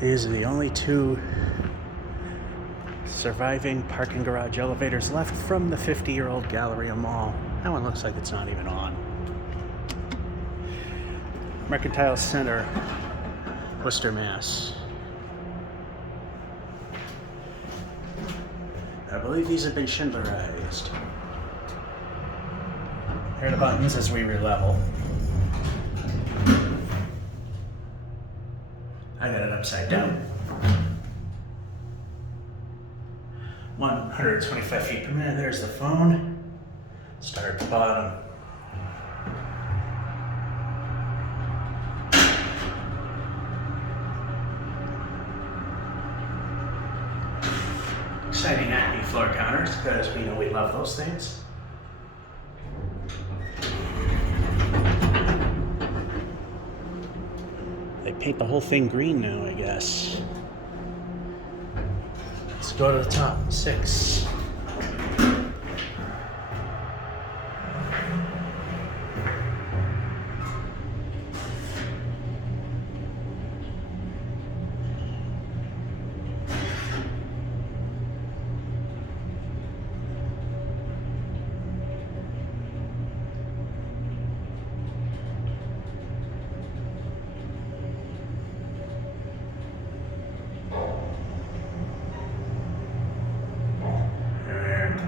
These are the only two surviving parking garage elevators left from the 50-year-old Galleria Mall. That one looks like it's not even on. Mercantile Center, Worcester, Mass. I believe these have been Schindlerized. Here are the buttons as we re-level. I got it upside down. 125 feet per minute. There's the phone. Start at the bottom. Exciting Acme floor counters because we know we love those things. They paint the whole thing green now, I guess. Let's go to the top. 6.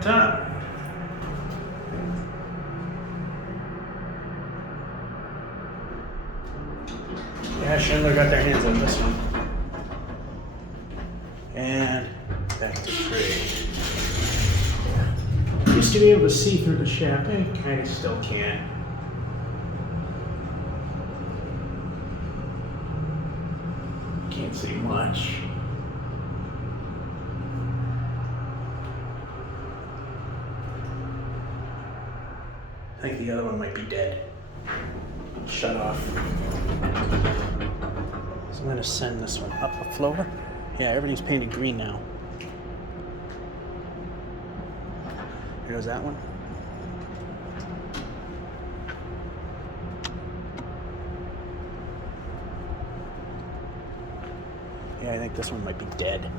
Top. Yeah, Schindler got their hands on this one. And back to 3. Used to be able to see through the shaft. I kind of still can't. Can't see much. I think the other one might be dead. Shut off. So I'm gonna send this one up a floor. Yeah, everything's painted green now. Here goes that one. Yeah, I think this one might be dead.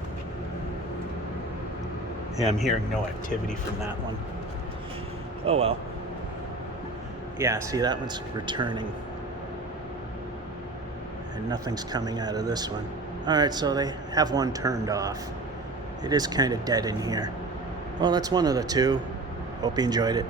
Yeah, I'm hearing no activity from that one. Oh well. Yeah, see, that one's returning. And nothing's coming out of this one. Alright, so they have one turned off. It is kind of dead in here. Well, that's one of the two. Hope you enjoyed it.